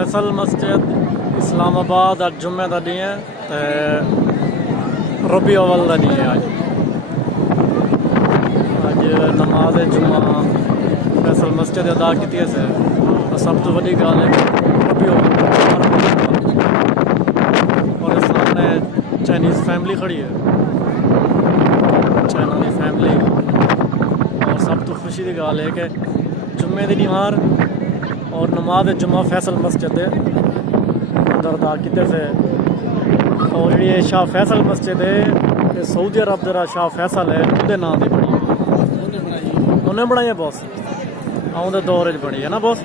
फैसल मस्जिद इस्लामाबाद अज जुम्मे का डी है रबी अव्वल का डी है। अज नमाज जुम्मा फैसल मस्जिद अदा की से सब तो बड़ी गल है रबी अव्वल और इस सामने चाइनीज़ फैमिली खड़ी है, चाइना की फैमिली। और सब तो खुशी की गल है कि जुम्मे की नमाज और नमाज जुम्मा फैसल मस्जिद अंदर अदा किते से। और जी शाह फैसल मस्जिद है ये सऊदी अरब का शाह फैसल है उसके नाम की बनी उन्हें बनाई है बॉस आउंदे दौर बनी है ना बॉस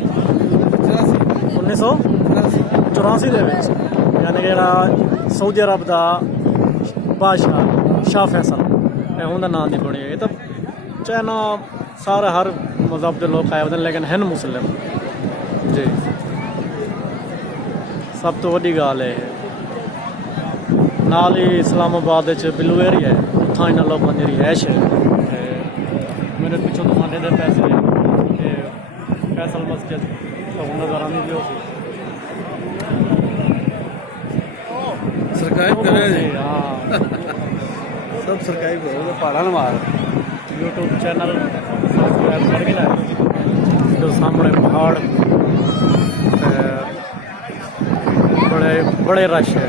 1984 यानी कि सऊदी अरब का बादशाह शाह फैसल उनका नाम की बनी है। तो चाइना सारे हर मजहब के लोग आए होते लेकिन हैं मुस्लिम जी। सब तो वही गल है नाल ही इस्लामाबाद बिलू एरिया है उत्थां इन्होंने लोगों की रिहायश है। मेरे पिछों दुकाने के पैसे फैसल मस्जिद नजर आनी जो सरकारी करे हाँ सब सरकारी करो पहाड़ा न मार यूट्यूब चैनल सब्सक्राइब कर गया जो सामने पहाड़ बड़े बड़े रश है।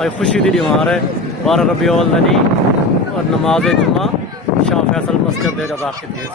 आज खुशी की दीवार है 12 रबी अव्वल नहीं और नमाज जुम्मा शाह फैसल मस्जिद अदा की है।